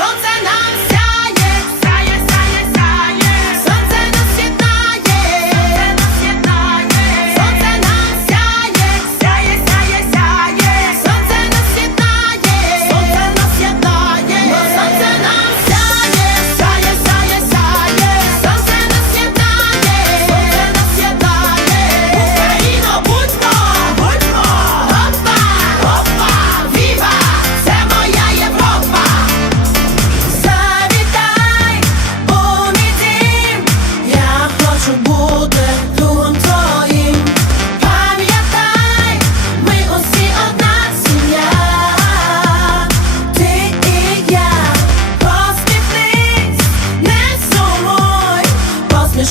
存在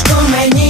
що мені.